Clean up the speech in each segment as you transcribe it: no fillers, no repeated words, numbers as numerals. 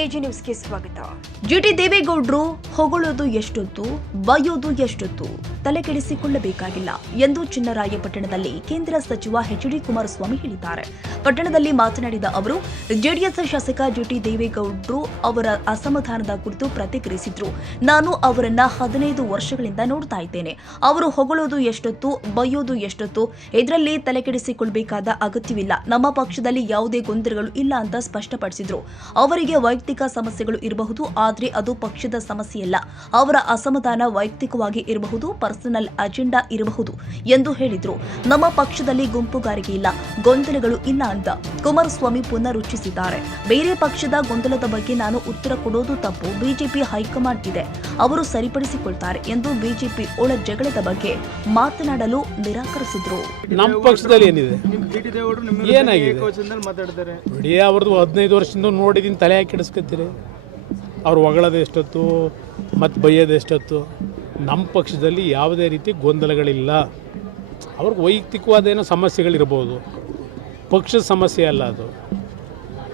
AG ನ್ಯೂಸ್ಗೆ ಸ್ವಾಗತ. ಜಿಟಿ ದೇವೇಗೌಡರು ಹೊಗಳೋದು ಎಷ್ಟೊತ್ತು, ಬೈಯೋದು ಎಷ್ಟೊತ್ತು ತಲೆಕೆಡಿಸಿಕೊಳ್ಳಬೇಕಾಗಿಲ್ಲ ಎಂದು ಚಿನ್ನರಾಯಪಟ್ಟಣದಲ್ಲಿ ಕೇಂದ್ರ ಸಚಿವ ಎಚ್.ಡಿ. ಕುಮಾರಸ್ವಾಮಿ ಹೇಳಿದ್ದಾರೆ. ಪಟ್ಟಣದಲ್ಲಿ ಮಾತನಾಡಿದ ಅವರು, ಜೆಡಿಎಸ್ ಶಾಸಕ ಜಿಟಿ ದೇವೇಗೌಡರು ಅವರ ಅಸಮಾಧಾನದ ಕುರಿತು ಪ್ರತಿಕ್ರಿಯಿಸಿದ್ರು. ನಾನು ಅವರನ್ನ 15 ವರ್ಷಗಳಿಂದ ನೋಡ್ತಾ ಇದ್ದೇನೆ. ಅವರು ಹೊಗಳೋದು ಎಷ್ಟೊತ್ತು, ಬೈಯೋದು ಎಷ್ಟೊತ್ತು, ಇದರಲ್ಲಿ ತಲೆಕೆಡಿಸಿಕೊಳ್ಳಬೇಕಾದ ಅಗತ್ಯವಿಲ್ಲ. ನಮ್ಮ ಪಕ್ಷದಲ್ಲಿ ಯಾವುದೇ ಗೊಂದಲಗಳು ಇಲ್ಲ ಅಂತ ಸ್ಪಷ್ಟಪಡಿಸಿದ್ರು. ಅವರಿಗೆ ವೈಯಕ್ತಿಕ ಸಮಸ್ಯೆಗಳು ಇರಬಹುದು, ಆದರೆ ಅದು ಪಕ್ಷದ ಸಮಸ್ಯೆಯಲ್ಲ. ಅವರ ಅಸಮಾಧಾನ ವೈಯಕ್ತಿಕವಾಗಿ ಇರಬಹುದು, ಪರ್ಸನಲ್ ಅಜೆಂಡಾ ಇರಬಹುದು ಎಂದು ಹೇಳಿದ್ರು. ನಮ್ಮ ಪಕ್ಷದಲ್ಲಿ ಗುಂಪುಗಾರಿಕೆ ಇಲ್ಲ, ಗೊಂದಲಗಳು ಇಲ್ಲ ಅಂತ ಕುಮಾರಸ್ವಾಮಿ ಪುನರುಚ್ಚರಿಸಿದ್ದಾರೆ. ಬೇರೆ ಪಕ್ಷದ ಗೊಂದಲದ ಬಗ್ಗೆ ನಾನು ಉತ್ತರ ಕೊಡೋದು ತಪ್ಪು. ಬಿಜೆಪಿ ಹೈಕಮಾಂಡ್ ಇದೆ, ಅವರು ಸರಿಪಡಿಸಿಕೊಳ್ತಾರೆ ಎಂದು ಬಿಜೆಪಿ ಒಳ ಜಗಳದ ಬಗ್ಗೆ ಮಾತನಾಡಲು ನಿರಾಕರಿಸಿದ್ರು. ನಮ್ಮ ಪಕ್ಷದಲ್ಲಿ ಏನಿದೆ, ಏನಾಗಿದೆ ನೋಡಿ, ಅವ್ರದ್ದು 15 ವರ್ಷದಿಂದ ನೋಡಿದೀನಿ, ತಲೆ ಹಾಕಿ ಕೆಡಿಸ್ಕೊತೀರಿ. ಅವ್ರು ಹೊಗಳೋದು ಎಷ್ಟೊತ್ತು ಮತ್ತು ಬೈಯೋದು ಎಷ್ಟೊತ್ತು. ನಮ್ಮ ಪಕ್ಷದಲ್ಲಿ ಯಾವುದೇ ರೀತಿ ಗೊಂದಲಗಳಿಲ್ಲ. ಅವ್ರಿಗೆ ವೈಯಕ್ತಿಕವಾದೇನೋ ಸಮಸ್ಯೆಗಳಿರ್ಬೋದು, ಪಕ್ಷದ ಸಮಸ್ಯೆ ಅಲ್ಲ ಅದು.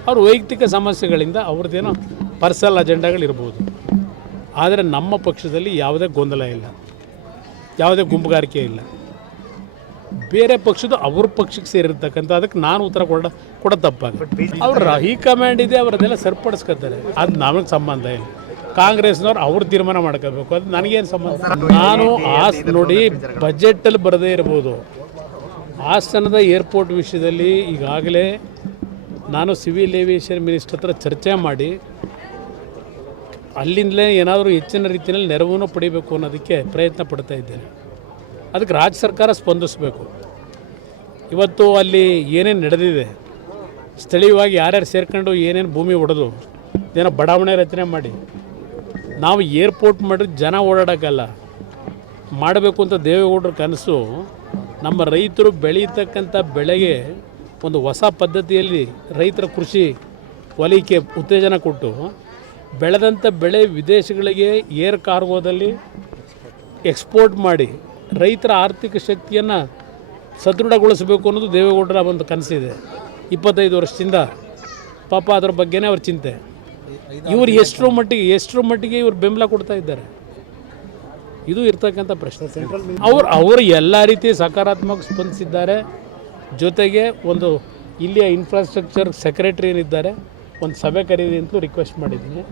ಅವ್ರ ವೈಯಕ್ತಿಕ ಸಮಸ್ಯೆಗಳಿಂದ ಅವ್ರದ್ದೇನೋ ಪರ್ಸನಲ್ ಅಜೆಂಡಾಗಳಿರ್ಬೋದು. ಆದರೆ ನಮ್ಮ ಪಕ್ಷದಲ್ಲಿ ಯಾವುದೇ ಗೊಂದಲ ಇಲ್ಲ, ಯಾವುದೇ ಗುಂಪುಗಾರಿಕೆ ಇಲ್ಲ. ಬೇರೆ ಪಕ್ಷದ ಅವ್ರ ಪಕ್ಷಕ್ಕೆ ಸೇರಿರ್ತಕ್ಕಂಥ ಅದಕ್ಕೆ ನಾನು ಉತ್ತರ ಕೊಡೋ ತಪ್ಪಾಗುತ್ತೆ. ಅವ್ರ ಹೈಕಮಾಂಡ್ ಇದೆ, ಅವರನ್ನೆಲ್ಲ ಸರಿಪಡಿಸ್ಕೊತಾರೆ. ಅದು ನಮಗೆ ಸಂಬಂಧ ಇಲ್ಲ. ಕಾಂಗ್ರೆಸ್ನವ್ರು ಅವ್ರು ತೀರ್ಮಾನ ಮಾಡ್ಕೋಬೇಕು, ಅದು ನನಗೇನು ಸಂಬಂಧ. ನಾನು ನೋಡಿ, ಬಜೆಟಲ್ಲಿ ಬರದೇ ಇರ್ಬೋದು. ಹಾಸನದ ಏರ್ಪೋರ್ಟ್ ವಿಷಯದಲ್ಲಿ ಈಗಾಗಲೇ ನಾನು ಸಿವಿಲ್ ಏವಿಯೇಷನ್ ಮಿನಿಸ್ಟರ್ ಹತ್ರ ಚರ್ಚೆ ಮಾಡಿ ಅಲ್ಲಿಂದಲೇ ಏನಾದರೂ ಹೆಚ್ಚಿನ ರೀತಿಯಲ್ಲಿ ನೆರವನ್ನು ಪಡಿಬೇಕು ಅನ್ನೋದಕ್ಕೆ ಪ್ರಯತ್ನ ಪಡ್ತಾ ಇದ್ದೇನೆ. ಅದಕ್ಕೆ ರಾಜ್ಯ ಸರ್ಕಾರ ಸ್ಪಂದಿಸಬೇಕು. ಇವತ್ತು ಅಲ್ಲಿ ಏನೇನು ನಡೆದಿದೆ, ಸ್ಥಳೀಯವಾಗಿ ಯಾರ್ಯಾರು ಸೇರ್ಕೊಂಡು ಏನೇನು ಭೂಮಿ ಹೊಡೆದು ಏನೋ ಬಡಾವಣೆ ರಚನೆ ಮಾಡಿ ನಾವು ಏರ್ಪೋರ್ಟ್ ಮಾಡಿ ಜನ ಓಡಾಡೋಕ್ಕಲ್ಲ ಮಾಡಬೇಕು ಅಂತ ದೇವೇಗೌಡರ ಕನಸು. ನಮ್ಮ ರೈತರು ಬೆಳೀತಕ್ಕಂಥ ಬೆಳೆಗೆ ಒಂದು ಹೊಸ ಪದ್ಧತಿಯಲ್ಲಿ ರೈತರ ಕೃಷಿ ವಲಯಕ್ಕೆ ಉತ್ತೇಜನ ಕೊಟ್ಟು ಬೆಳೆದಂಥ ಬೆಳೆ ವಿದೇಶಗಳಿಗೆ ಏರ್ ಕಾರ್ಗೋದಲ್ಲಿ ಎಕ್ಸ್ಪೋರ್ಟ್ ಮಾಡಿ ರೈತರ ಆರ್ಥಿಕ ಶಕ್ತಿಯನ್ನು ಸದೃಢಗೊಳಿಸಬೇಕು ಅನ್ನೋದು ದೇವೇಗೌಡರ ಒಂದು ಕನಸಿದೆ. 25 ವರ್ಷದಿಂದ ಪಾಪ ಅದರ ಬಗ್ಗೆನೇ ಅವ್ರ ಚಿಂತೆ. ಇವರು ಎಷ್ಟರ ಮಟ್ಟಿಗೆ ಇವರು ಬೆಂಬಲ ಕೊಡ್ತಾ ಇದ್ದಾರೆ, ಇದು ಇರ್ತಕ್ಕಂಥ ಪ್ರಶ್ನೆ. ಅವರು ಎಲ್ಲ ರೀತಿ ಸಕಾರಾತ್ಮಕ ಸ್ಪಂದಿಸಿದ್ದಾರೆ. ಜೊತೆಗೆ ಒಂದು ಇಲ್ಲಿಯ ಇನ್ಫ್ರಾಸ್ಟ್ರಕ್ಚರ್ ಸೆಕ್ರೆಟರಿ ಏನಿದ್ದಾರೆ, ಒಂದು ಸಭೆ ಕರೀರಿ ಅಂತಲೂ ರಿಕ್ವೆಸ್ಟ್ ಮಾಡಿದ್ದೀನಿ.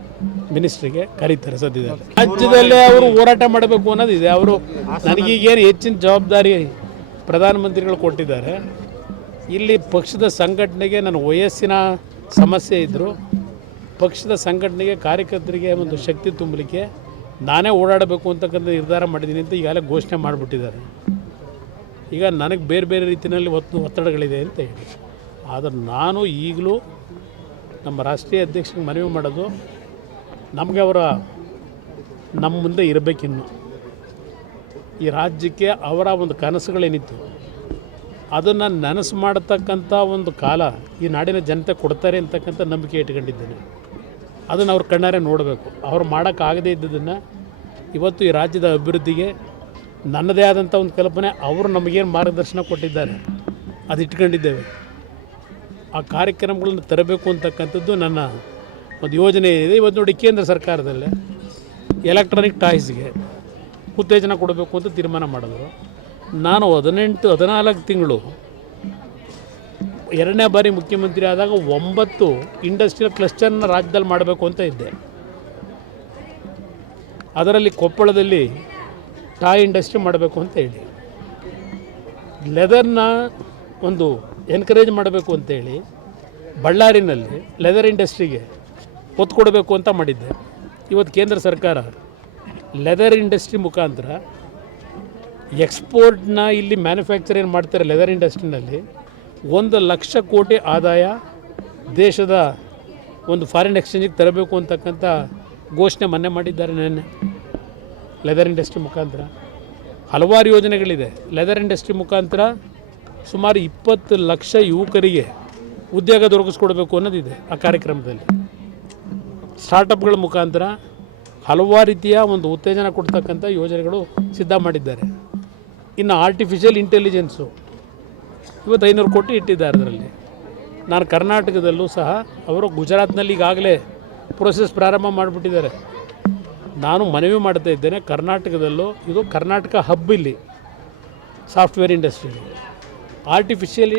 ಮಿನಿಸ್ಟ್ರಿಗೆ ಕರೀತಾರೆ ಸದ್ಯದಲ್ಲಿ. ರಾಜ್ಯದಲ್ಲೇ ಅವರು ಹೋರಾಟ ಮಾಡಬೇಕು ಅನ್ನೋದಿದೆ. ಅವರು ನನಗೀಗೇನು ಹೆಚ್ಚಿನ ಜವಾಬ್ದಾರಿ ಪ್ರಧಾನಮಂತ್ರಿಗಳು ಕೊಟ್ಟಿದ್ದಾರೆ. ಇಲ್ಲಿ ಪಕ್ಷದ ಸಂಘಟನೆಗೆ ನನ್ನ ವಯಸ್ಸಿನ ಸಮಸ್ಯೆ ಇದ್ದರೂ ಪಕ್ಷದ ಸಂಘಟನೆಗೆ ಕಾರ್ಯಕರ್ತರಿಗೆ ಒಂದು ಶಕ್ತಿ ತುಂಬಲಿಕ್ಕೆ ನಾನೇ ಓಡಾಡಬೇಕು ಅಂತಕ್ಕಂಥ ನಿರ್ಧಾರ ಮಾಡಿದ್ದೀನಿ ಅಂತ ಈಗಾಗಲೇ ಘೋಷಣೆ ಮಾಡಿಬಿಟ್ಟಿದ್ದಾರೆ. ಈಗ ನನಗೆ ಬೇರೆ ಬೇರೆ ರೀತಿಯಲ್ಲಿ ಒತ್ತಡಗಳಿದೆ ಅಂತ ಹೇಳಿ, ಆದರೆ ನಾನು ಈಗಲೂ ನಮ್ಮ ರಾಷ್ಟ್ರೀಯ ಅಧ್ಯಕ್ಷರಿಗೆ ಮನವಿ ಮಾಡೋದು, ನಮಗೆ ನಮ್ಮ ಮುಂದೆ ಇರಬೇಕಿನ್ನು. ಈ ರಾಜ್ಯಕ್ಕೆ ಅವರ ಒಂದು ಕನಸುಗಳೇನಿತ್ತು ಅದನ್ನು ನನಸು ಮಾಡತಕ್ಕಂಥ ಒಂದು ಕಾಲ ಈ ನಾಡಿನ ಜನತೆ ಕೊಡ್ತಾರೆ ಅಂತಕ್ಕಂಥ ನಂಬಿಕೆ ಇಟ್ಕೊಂಡಿದ್ದೇನೆ. ಅದನ್ನು ಅವ್ರ ಕಣ್ಣಾರೆ ನೋಡಬೇಕು. ಅವ್ರು ಮಾಡೋಕ್ಕಾಗದೇ ಇದ್ದದನ್ನು ಇವತ್ತು ಈ ರಾಜ್ಯದ ಅಭಿವೃದ್ಧಿಗೆ ನನ್ನದೇ ಆದಂಥ ಒಂದು ಕಲ್ಪನೆ, ಅವರು ನಮಗೇನು ಮಾರ್ಗದರ್ಶನ ಕೊಟ್ಟಿದ್ದಾರೆ ಅದು ಇಟ್ಕೊಂಡಿದ್ದೇವೆ. ಆ ಕಾರ್ಯಕ್ರಮಗಳನ್ನು ತರಬೇಕು ಅಂತಕ್ಕಂಥದ್ದು ನನ್ನ ಒಂದು ಯೋಜನೆ ಇದೆ. ಇವತ್ತು ನೋಡಿ, ಕೇಂದ್ರ ಸರ್ಕಾರದಲ್ಲೇ ಎಲೆಕ್ಟ್ರಾನಿಕ್ ಟಾಯ್ಸ್ಗೆ ಉತ್ತೇಜನ ಕೊಡಬೇಕು ಅಂತ ತೀರ್ಮಾನ ಮಾಡಿದ್ರು. ನಾನು 14 ತಿಂಗಳು 2ನೇ ಬಾರಿ ಮುಖ್ಯಮಂತ್ರಿ ಆದಾಗ 9 ಇಂಡಸ್ಟ್ರಿಯಲ್ ಕ್ಲಸ್ಟರ್ನ ರಾಜ್ಯದಲ್ಲಿ ಮಾಡಬೇಕು ಅಂತ ಇದ್ದೆ. ಅದರಲ್ಲಿ ಕೊಪ್ಪಳದಲ್ಲಿ ಟಾಯ್ ಇಂಡಸ್ಟ್ರಿ ಮಾಡಬೇಕು ಅಂತ ಹೇಳಿ, ಲೆದರ್ನ ಒಂದು ಎನ್ಕರೇಜ್ ಮಾಡಬೇಕು ಅಂತೇಳಿ ಬಳ್ಳಾರಿನಲ್ಲಿ ಲೆದರ್ ಇಂಡಸ್ಟ್ರಿಗೆ ಒತ್ತು ಕೊಡಬೇಕು ಅಂತ ಮಾಡಿದ್ದೆ. ಇವತ್ತು ಕೇಂದ್ರ ಸರ್ಕಾರ ಲೆದರ್ ಇಂಡಸ್ಟ್ರಿ ಮುಖಾಂತರ ಎಕ್ಸ್ಪೋರ್ಟ್ನ ಇಲ್ಲಿ ಮ್ಯಾನುಫ್ಯಾಕ್ಚರ್ ಏನು ಮಾಡ್ತಾರೆ ಲೆದರ್ ಇಂಡಸ್ಟ್ರಿನಲ್ಲಿ 1,00,000 ಕೋಟಿ ಆದಾಯ ದೇಶದ ಒಂದು ಫಾರಿನ್ ಎಕ್ಸ್ಚೇಂಜಿಗೆ ತರಬೇಕು ಅಂತಕ್ಕಂಥ ಘೋಷಣೆ ಮೊನ್ನೆ ಮಾಡಿದ್ದಾರೆ. ನೆನ್ನೆ ಲೆದರ್ ಇಂಡಸ್ಟ್ರಿ ಮುಖಾಂತರ ಹಲವಾರು ಯೋಜನೆಗಳಿದೆ. ಲೆದರ್ ಇಂಡಸ್ಟ್ರಿ ಮುಖಾಂತರ ಸುಮಾರು 20 ಲಕ್ಷ ಯುವಕರಿಗೆ ಉದ್ಯೋಗ ದೊರಕಿಸ್ಕೊಡ್ಬೇಕು ಅನ್ನೋದಿದೆ ಆ ಕಾರ್ಯಕ್ರಮದಲ್ಲಿ. ಸ್ಟಾರ್ಟಪ್ಗಳ ಮುಖಾಂತರ ಹಲವಾರು ರೀತಿಯ ಒಂದು ಉತ್ತೇಜನ ಕೊಡ್ತಕ್ಕಂಥ ಯೋಜನೆಗಳು ಸಿದ್ಧ ಮಾಡಿದ್ದಾರೆ. ಇನ್ನು ಆರ್ಟಿಫಿಷಿಯಲ್ ಇಂಟೆಲಿಜೆನ್ಸು ಇವತ್ತು 500 ಕೋಟಿ ಇಟ್ಟಿದ್ದಾರೆ ಅದರಲ್ಲಿ. ನಾನು ಕರ್ನಾಟಕದಲ್ಲೂ ಸಹ ಅವರು ಗುಜರಾತ್ನಲ್ಲಿ ಈಗಾಗಲೇ ಪ್ರೋಸೆಸ್ ಪ್ರಾರಂಭ ಮಾಡಿಬಿಟ್ಟಿದ್ದಾರೆ. ನಾನು ಮನವಿ ಮಾಡ್ತಾ ಇದ್ದೇನೆ, ಕರ್ನಾಟಕದಲ್ಲೂ ಇದು ಕರ್ನಾಟಕ ಹಬ್ ಇಲ್ಲಿ ಸಾಫ್ಟ್ವೇರ್ ಇಂಡಸ್ಟ್ರಿ, ಆರ್ಟಿಫಿಷಿಯಲ್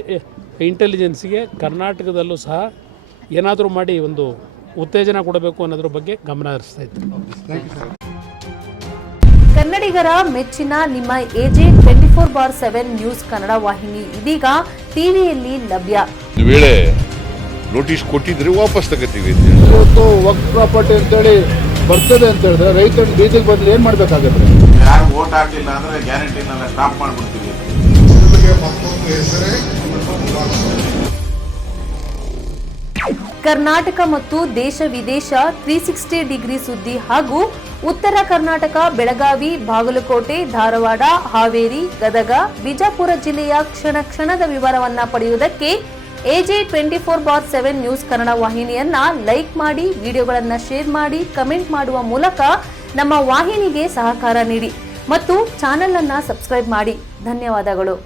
ಇಂಟೆಲಿಜೆನ್ಸ್ಗೆ ಕರ್ನಾಟಕದಲ್ಲೂ ಸಹ ಏನಾದರೂ ಮಾಡಿ ಒಂದು ಉತ್ತೇಜನ ಕೊಡಬೇಕು ಅನ್ನೋದ್ರ ಬಗ್ಗೆ ಗಮನ ಹರಿಸ್ತಾ ಇದ್ದೀನಿ. ಕನ್ನಡಿಗರ ಮೆಚ್ಚಿನ ನಿಮ್ಮ AJ 24/7 ನ್ಯೂಸ್ ಕನ್ನಡ ವಾಹಿನಿ ಇದೀಗ ಟಿವಿಯಲ್ಲಿ ಲಭ್ಯ. ಒಂದು ವೇಳೆ ನೋಟಿಸ್ ಕೊಟ್ಟಿದ್ರೆ ವಾಪಸ್ ತಗೋತೀವಿ. ಇವತ್ತು ವಕ್ಫ್ ಪ್ರಾಪರ್ಟಿ ಅಂತೇಳಿ ಬರ್ತದೆ ಅಂತ ಹೇಳಿದ್ರೆ ರೈತರ ಬೀದಿಗೆ ಬದಲು ಏನ್ ಮಾಡ್ಬೇಕಾಗತ್ತೆ? ಯಾರು ವೋಟ್ ಹಾಕಲಿಲ್ಲ ಅಂದ್ರೆ ಗ್ಯಾರಂಟಿನೆಲ್ಲ ಸ್ಟಾಪ್ ಮಾಡ್ಬಿಡ್ತೀವಿ. ಕರ್ನಾಟಕ ಮತ್ತು ದೇಶ ವಿದೇಶ 360 ಡಿಗ್ರಿ ಸುದ್ದಿ ಹಾಗೂ ಉತ್ತರ ಕರ್ನಾಟಕ, ಬೆಳಗಾವಿ, ಬಾಗಲಕೋಟೆ, ಧಾರವಾಡ, ಹಾವೇರಿ, ಗದಗ, ಬಿಜಾಪುರ ಜಿಲ್ಲೆಯ ಕ್ಷಣ ಕ್ಷಣದ ವಿವರವನ್ನ ಪಡೆಯುವುದಕ್ಕೆ AJ 24/7 ನ್ಯೂಸ್ ಕನ್ನಡ ವಾಹಿನಿಯನ್ನ ಲೈಕ್ ಮಾಡಿ, ವಿಡಿಯೋಗಳನ್ನ ಶೇರ್ ಮಾಡಿ, ಕಮೆಂಟ್ ಮಾಡುವ ಮೂಲಕ ನಮ್ಮ ವಾಹಿನಿಗೆ ಸಹಕಾರ ನೀಡಿ ಮತ್ತು ಚಾನೆಲ್ ಅನ್ನ ಸಬ್ಸ್ಕ್ರೈಬ್ ಮಾಡಿ. ಧನ್ಯವಾದಗಳು.